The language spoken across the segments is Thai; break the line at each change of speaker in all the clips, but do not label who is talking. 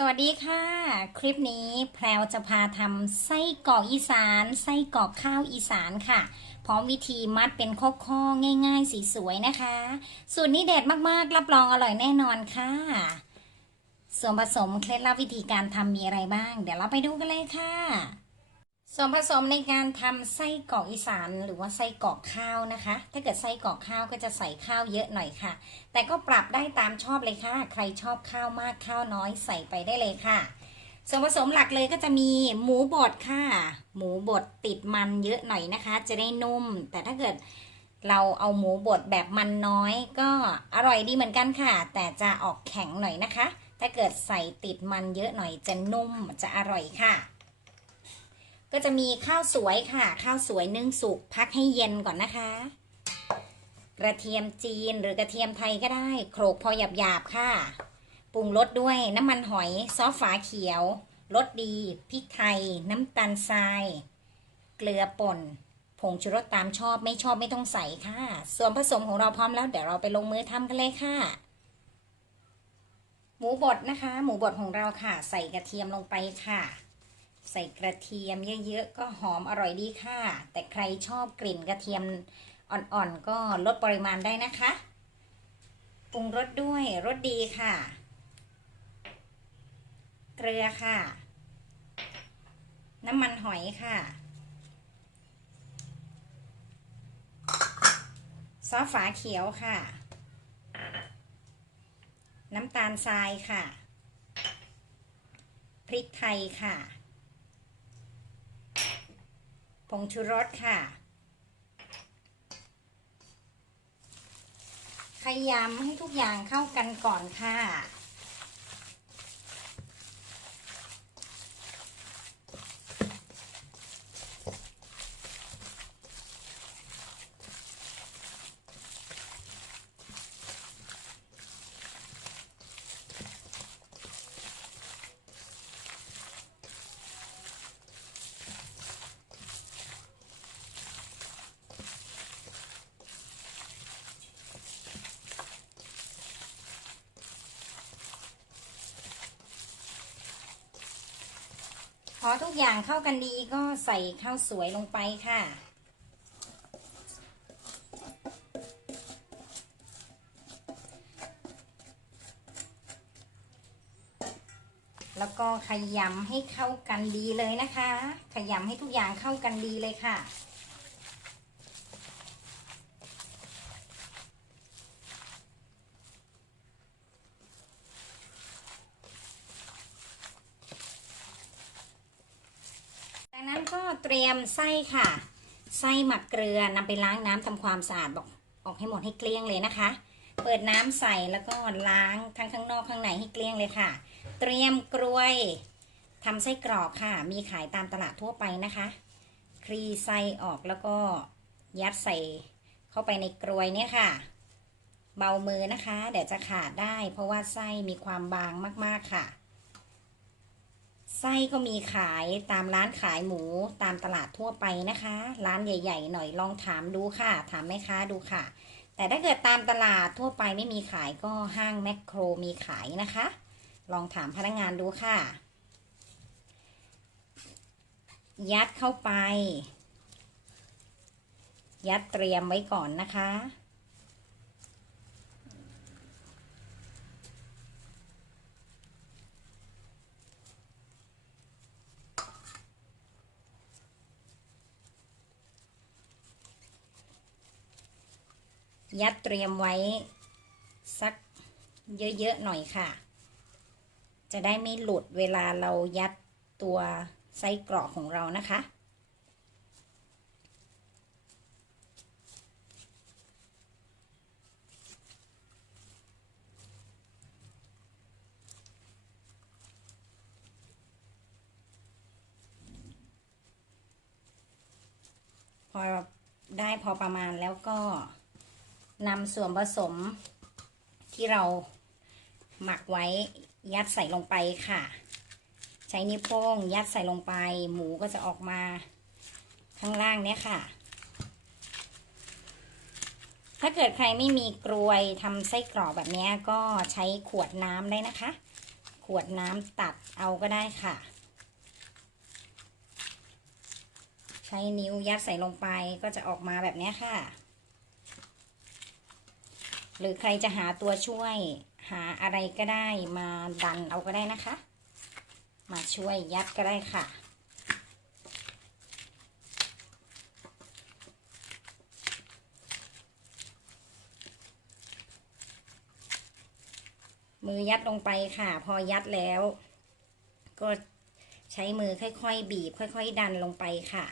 สวัสดีค่ะ คลิปนี้แพรวจะพาทำไส้กรอกอีสานไส้กรอกข้าวอีสานค่ะ พร้อมวิธีมัดเป็นข้อๆง่าย ๆ สีสวยนะคะ สูตรนี้เด็ดมากๆ รับรองอร่อยแน่นอนค่ะ ส่วนผสมเคล็ดลับวิธีการทำมีอะไรบ้าง เดี๋ยวเราไปดูกันเลยค่ะ ส่วนผสมในการทำไส้กรอกอีสานหรือว่าไส้กรอกข้าวนะคะ ถ้าเกิดไส้กรอกข้าวก็จะใส่ข้าวเยอะหน่อยค่ะ แต่ก็ปรับได้ตามชอบเลยค่ะ ใครชอบข้าวมากข้าวน้อยใส่ไปได้เลยค่ะ ส่วนผสมหลักเลยก็จะมีหมูบดค่ะ หมูบดติดมันเยอะหน่อยนะคะ จะได้นุ่ม แต่ถ้าเกิดเราเอาหมูบดแบบมันน้อย ก็อร่อยดีเหมือนกันค่ะ แต่จะออกแข็งหน่อยนะคะ ถ้าเกิดใส่ติดมันเยอะหน่อยจะนุ่มจะอร่อยค่ะ ก็จะมีข้าวสวยค่ะ ข้าวสวยนึ่งสุกพักให้เย็นก่อนนะคะ กระเทียมจีนหรือกระเทียมไทยก็ได้โขลกพอหยาบๆค่ะปรุงรสด้วยน้ำมันหอยซอสฝาเขียวรสดีพริกไทย น้ำตาลทราย เกลือป่น ผงชูรสตามชอบไม่ชอบไม่ต้องใส่ค่ะ ส่วนผสมของเราพร้อมแล้วเดี๋ยวเราไปลงมือทำกันเลยค่ะ หมูบดนะคะ หมูบดของเราค่ะ ใส่กระเทียมลงไปค่ะ ใส่กระเทียมเยอะๆก็หอมอร่อยดีค่ะ แต่ใครชอบกลิ่นกระเทียมอ่อนๆก็ลดปริมาณได้นะคะปรุงรสด้วยรสดีค่ะ เกลือค่ะ น้ำมันหอยค่ะ ซอสฝาเขียวค่ะ น้ำตาลทรายค่ะ พริกไทยค่ะ ผงชูรสค่ะ ขยำให้ทุกอย่างเข้ากันก่อนค่ะ อทุกอย่างเข้ากันดีก็ใส่ข้าวสวยลงไปค่ะ แล้วก็ขยำให้เข้ากันดีเลยนะคะ ขยำให้ทุกอย่างเข้ากันดีเลยค่ะ จากนั้นก็เตรียมไส้ค่ะ ไส้หมักเกลือนำไปล้างน้ำทำความสะอาดบอกออกให้หมดให้เกลี้ยงเลยนะคะ เปิดน้ำใส่แล้วก็ล้างทั้งข้างนอกข้างในให้เกลี้ยงเลยค่ะ เตรียมกรวยทำไส้กรอกค่ะ มีขายตามตลาดทั่วไปนะคะ คลี่ไส้ออกแล้วก็ยัดใส่เข้าไปในกรวยเนี่ยค่ะ เบามือนะคะ เดี๋ยวจะขาดได้ เพราะว่าไส้มีความบางมากๆค่ะ ไส้ก็มีขายตามร้านขายหมูตามตลาดทั่วไปนะคะ ร้านใหญ่ ๆ หน่อยลองถามดูค่ะ ถามแม่ค้าดูค่ะ แต่ถ้าเกิดตามตลาดทั่วไปไม่มีขายก็ห้างแมคโครมีขายนะคะ ลองถามพนักงานดูค่ะ ยัดเข้าไป ยัดเตรียมไว้ก่อนนะคะ ยัดเตรียมไว้สักเยอะๆหน่อยค่ะ จะได้ไม่หลุดเวลาเรายัดตัวไส้กรอกของเรานะคะ พอได้พอประมาณแล้วก็ นำส่วนผสมที่เราหมักไว้ยัดใส่ลงไปค่ะ ใช้นิ้วโป้งยัดใส่ลงไป หมูก็จะออกมาข้างล่างเนี้ยค่ะ ถ้าเกิดใครไม่มีกรวยทำไส้กรอกแบบนี้ก็ใช้ขวดน้ำได้นะคะ ขวดน้ำตัดเอาก็ได้ค่ะ ใช้นิ้วยัดใส่ลงไปก็จะออกมาแบบนี้ค่ะ หรือใครจะหาตัวช่วยหาอะไรก็ได้มาดันเอาก็ได้นะคะ มาช่วยยัดก็ได้ค่ะ มือยัดลงไปค่ะ พอยัดแล้ว ก็ใช้มือค่อยๆ บีบ ค่อย ๆ ดันลงไปค่ะ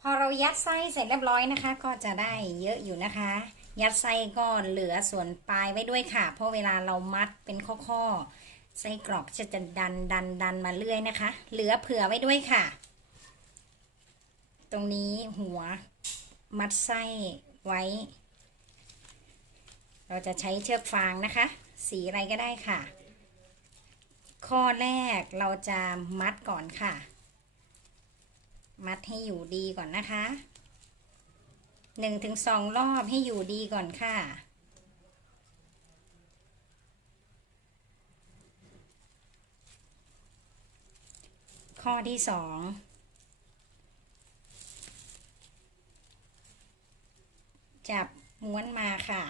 พอเรายัดไส้เสร็จเรียบร้อยนะคะ ก็จะได้เยอะอยู่นะคะ ยัดไส้ก็เหลือส่วนปลายไว้ด้วยค่ะ เพราะเวลาเรามัดเป็นข้อๆไส้กรอกจะจะดันดันดันมาเรื่อยนะคะ เหลือเผื่อไว้ด้วยค่ะ ตรงนี้หัวมัดไส้ไว้ เราจะใช้เชือกฟางนะคะ สีอะไรก็ได้ค่ะ ข้อแรกเราจะมัดก่อนค่ะ มัดให้อยู่ดีก่อนนะคะ หนึ่งถึงสองรอบให้อยู่ดีก่อนค่ะ ข้อที่สองจับม้วนมาค่ะ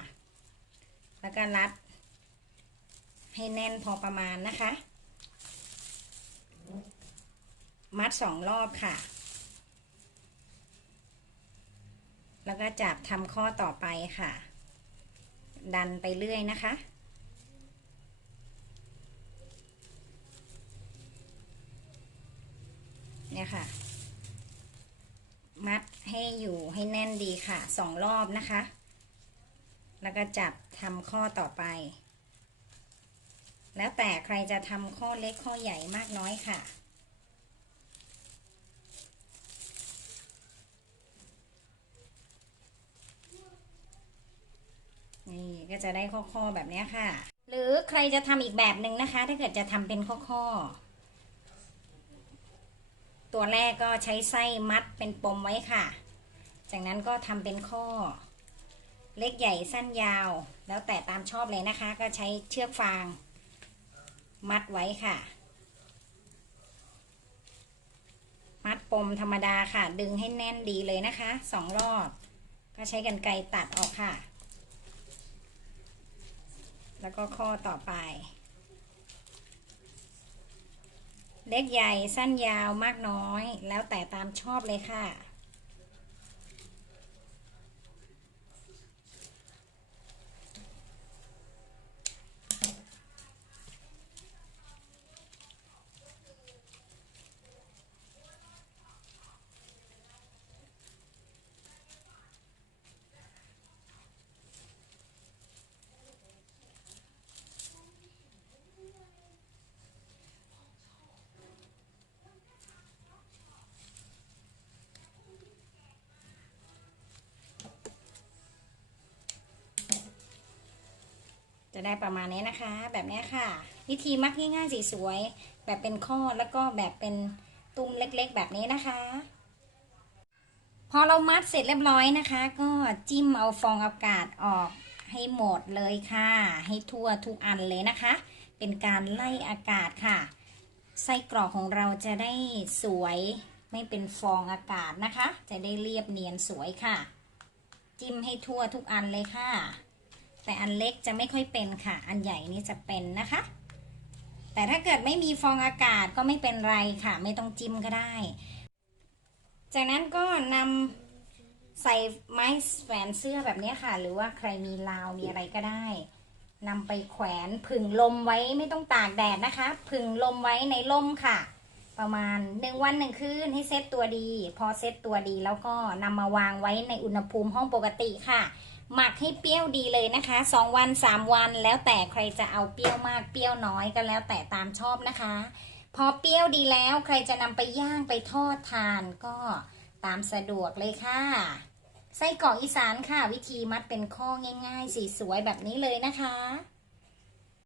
แล้วก็รัด ให้แน่นพอประมาณนะคะ มัดสองรอบค่ะ แล้วก็จับทำข้อต่อไปค่ะ ดันไปเรื่อยนะคะ เนี่ยค่ะ มัดให้อยู่ให้แน่นดีค่ะสองรอบนะคะ แล้วก็จับทำข้อต่อไป แล้วแต่ใครจะทำข้อเล็กข้อใหญ่มากน้อยค่ะ นี่ก็จะได้ข้อๆแบบนี้ค่ะ หรือใครจะทำอีกแบบหนึ่งนะคะ ถ้าเกิดจะทำเป็นข้อๆ ตัวแรกก็ใช้ไส้มัดเป็นปมไว้ค่ะ จากนั้นก็ทำเป็นข้อ เล็กใหญ่สั้นยาว แล้วแต่ตามชอบเลยนะคะ ก็ใช้เชือกฟาง มัดไว้ค่ะ มัดปมธรรมดาค่ะ ดึงให้แน่นดีเลยนะคะสองรอบ ก็ใช้กันไกรตัดออกค่ะ แล้วก็ข้อต่อไป เล็กใหญ่สั้นยาวมากน้อย แล้วแต่ตามชอบเลยค่ะ จะได้ประมาณนี้นะคะ แบบนี้ค่ะ วิธีมัดง่ายๆสีสวย แบบเป็นข้อแล้วก็แบบเป็นตุ้มเล็กๆ แบบนี้นะคะ พอเรามัดเสร็จเรียบร้อยนะคะ ก็จิ้มเอาฟองอากาศออกให้หมดเลยค่ะ ให้ทั่วทุกอันเลยนะคะ เป็นการไล่อากาศค่ะไส้กรอกของเราจะได้สวยไม่เป็นฟองอากาศนะคะ จะได้เรียบเนียนสวยค่ะ จิ้มให้ทั่วทุกอันเลยค่ะ แต่อันเล็กจะไม่ค่อยเป็นค่ะ อันใหญ่นี่จะเป็นนะคะ แต่ถ้าเกิดไม่มีฟองอากาศก็ไม่เป็นไรค่ะ ไม่ต้องจิ้มก็ได้ จากนั้นก็นำใส่ไม้แขวนเสื้อแบบนี้ค่ะ หรือว่าใครมีราวมีอะไรก็ได้นำไปแขวนผึ่งลมไว้ไม่ต้องตากแดดนะคะ ผึ่งลมไว้ในร่มค่ะ ประมาณหนึ่งวันหนึ่งคืนให้เซตตัวดี พอเซตตัวดีแล้วก็นำมาวางไว้ในอุณหภูมิห้องปกติค่ะ หมักให้เปรี้ยวดีเลยนะคะสองวันสามวันแล้วแต่ใครจะเอาเปรี้ยวมากเปรี้ยวน้อยก็แล้วแต่ตามชอบนะคะ พอเปรี้ยวดีแล้วใครจะนำไปย่างไปทอดทานก็ตามสะดวกเลยค่ะไส้กรอกอีสานค่ะ วิธีมัดเป็นข้อง่าย ๆ สีสวยแบบนี้เลยนะคะ